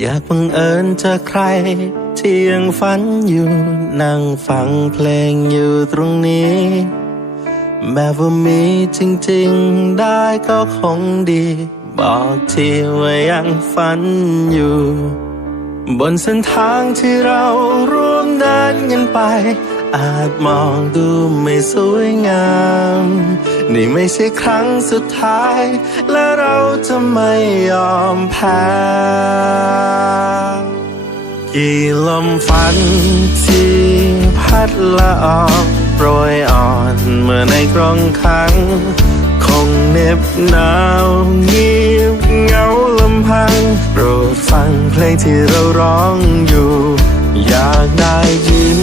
อยากบังเอิญเจอใคร ที่ยังฝันอยู่นั่งฟังเพลงอยู่ตรงนี้ แบบว่ามีจริงๆได้ก็คงดี บอกทีว่ายังฝันอยู่ บนเส้นทางที่เราร่วมเดินกันไป อาจมองดูไม่สวยงาม นี่ไม่ใช่ครั้งสุดท้าย และเราจะไม่ยอมแพ้กี่ลมฝันที่พัดละออกโปรยอ่อนเมื่อในกรงขัง คงเหน็บหนาวเงียบเหงาลำพัง โปรดฟังเพลงที่เราร้องอยู่ อยากได้ยิน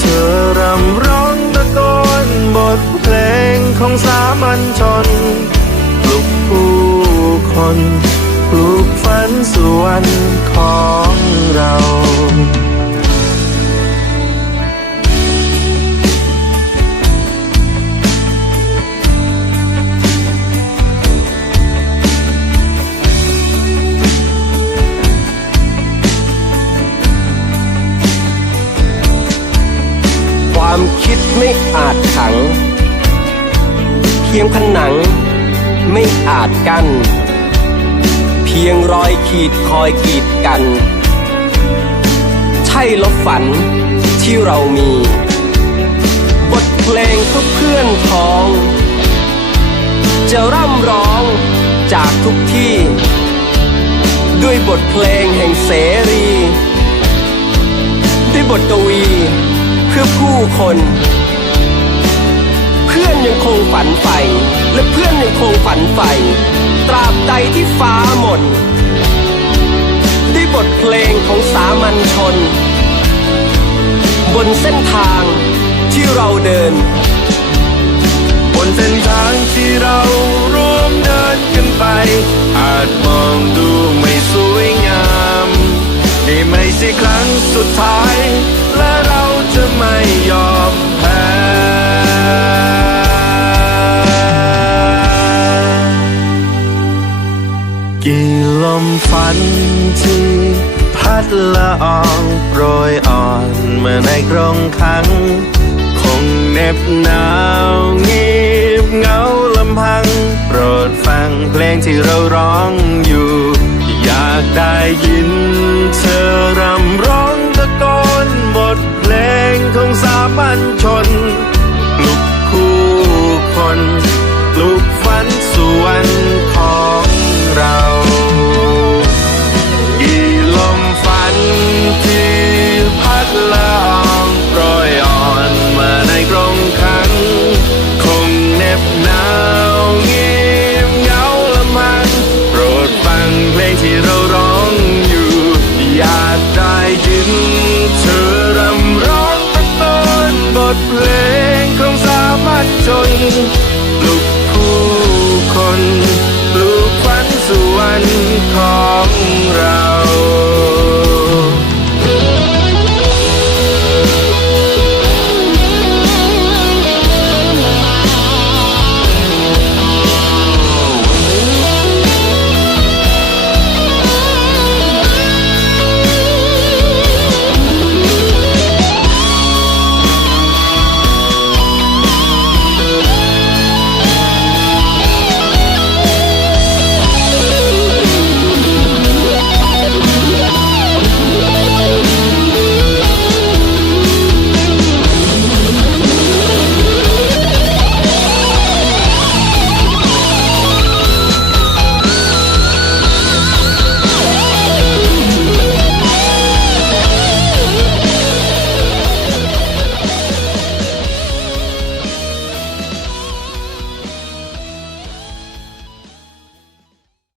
เธอรำร้องตะโกนบทเพลงของสามัญชนปลุกผู้คนปลุกฝันส่วนของเรา ไม่อาจขัง เพียงผนังไม่อาจกัน้นเพียงรอยขีดคอยกีดกัน ใช่ลบฝันที่เรามี บทเพลงเพื่อเพื่อนพ้อง จะร่ำร้องจากทุกที่ ด้วยบทเพลงแห่งเสรี ด้วยบทกวีเพื่อผู้คน ยังคงฝันใฝ่และเพื่อนยังคงฝันใฝ่ตราบใดที่ฟ้าหม่นด้วยบทเพลงของสามัญชน บนเส้นทางที่เราเดิน บนเส้นทางที่เราร่วมเดินกันไป อาจมองดูไม่สวยงาม นี่ไม่ใช่ครั้งสุดท้าย นที่พัดละอองโปรยอ่อนเมื่อในกรงขัง คงเหน็บหนาวเงียบเหงาลำพัง โปรดฟังเพลงที่เราร้องอยู่ อยากได้ยินเธอรำร้องตะโกนบทเพลงของสามัญ ได้ยินเธอรำร้องตะโกนบทเพลงของสามัญชนลุก